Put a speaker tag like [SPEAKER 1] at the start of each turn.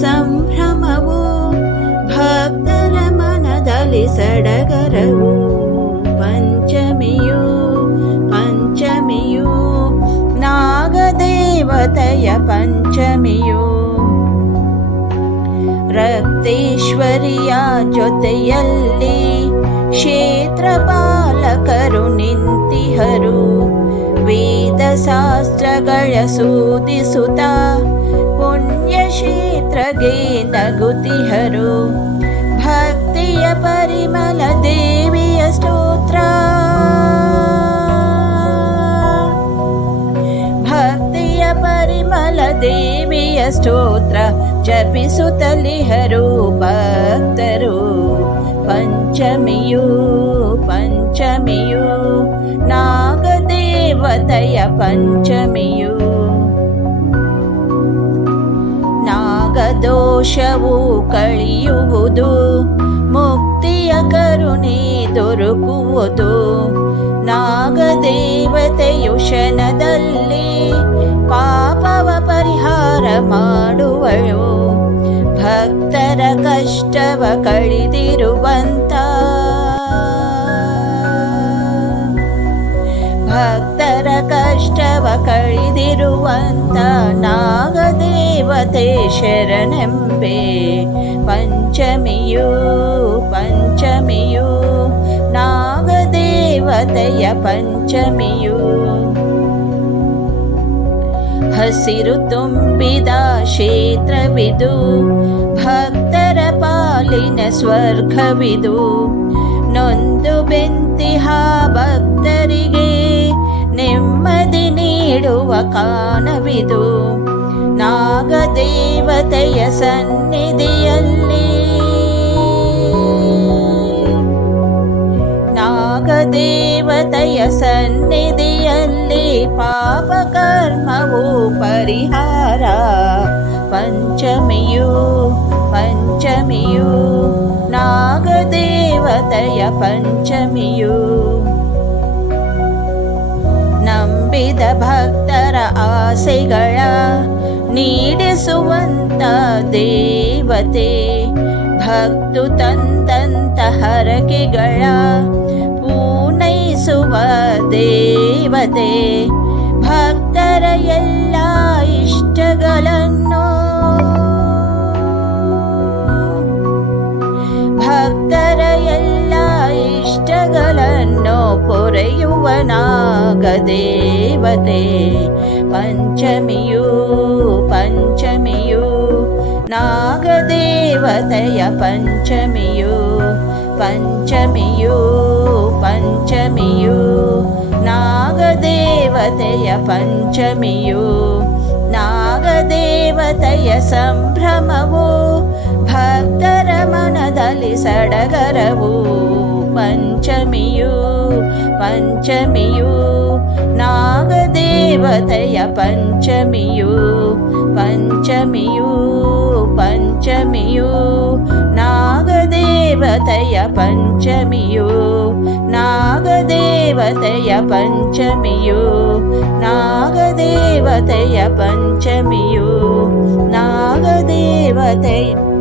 [SPEAKER 1] सम्भ्रमवो भक्तरमणदलि सडगर पञ्चमयु पञ्चमयु नागदेवतय पञ्चमयु। रक्तेश्वरि आच्योतियल्ली क्षेत्रपालकरु नििहरु वीतशास्त्रगळसूतिसुता पुण्य यशीत्रगे नगुतिहरु भक्तिमल देवीय भक्तिय परिमल देवीय स्तोत्रा। च पि सुतलिहरु भक्तरु। पञ्चमियो पञ्चमीयु। नागदेवतय पञ्चमियो। ದೋಷವು ಕಳಿಯುವುದು, ಮುಕ್ತಿಯ ಕರುಣೆ ದೊರಕುವುದು. ನಾಗದೇವತೆಯು ಶನದಲ್ಲಿ ಪಾಪವ ಪರಿಹಾರ ಮಾಡುವಳು. ಭಕ್ತರ ಕಷ್ಟವ ಕಳಿದಿರುವಂತ ಭಕ್ತರ ಕಷ್ಟವ ಕಳಿದಿರುವಂತ ನಾಗದೇವತೆ ಶರಣೆಂಬೆ ಪಂಚಮಿಯು ಪಂಚಮಿಯು ನಾಗದೇವತೆಯ ಪಂಚಮಿಯು ಹಸಿರು ತುಂಬಿದ ಕ್ಷೇತ್ರವಿದು ಭಕ್ತರ ಪಾಲಿನ ಸ್ವರ್ಗವಿದು ನೊಂದು ಬೆಂತಿಹ ಭಕ್ತರಿಗೆ ನೆಮ್ಮದಿ ನೀಡುವ ಕಾಣವಿದು ನಾಗದೇವತೆಯ ಸನ್ನಿಧಿಯಲ್ಲಿ ನಾಗದೇವತೆಯ ಸನ್ನಿಧಿಯಲ್ಲಿ ಪಾಪ ಕರ್ಮವು ಪರಿಹಾರ ಪಂಚಮಿಯು ಪಂಚಮಿಯು ನಾಗದೇವತೆಯ ಪಂಚಮಿಯು ನಂಬಿದ ಭಕ್ತರ ಆಸೆಗಳ ದೇವತೆ ಭಕ್ತು ತಂದಂತ ಹರಕೆಗಳ ಪೂನೈಸುವ ದೇವತೆ ಭಕ್ತರ ಎಲ್ಲ ಇಷ್ಟಗಳನ್ನು ಭಕ್ತರ ಎಲ್ಲ ಇಷ್ಟಗಳನ್ನು ಪೊರೆಯುವ ನಾಗದೇವತೆ ಪಂಚಮಿಯು ಪಂಚಮಿಯು ನಾಗದೇವತೆಯ तय पञ्चमयो पञ्चमयो पञ्चमयु। नागदेवतय पञ्चमयो नागदेवतय सम्भ्रमवो भक्तरमणदलि सडगरवो। पञ्चमीयु पञ्चमीयु नागदेवतय पञ्चमीयु पञ्चमीयु। तय पञ्चमियो। नागदेवतय पञ्चमियो। नागदेवतय पञ्चमियो। नागदेवतय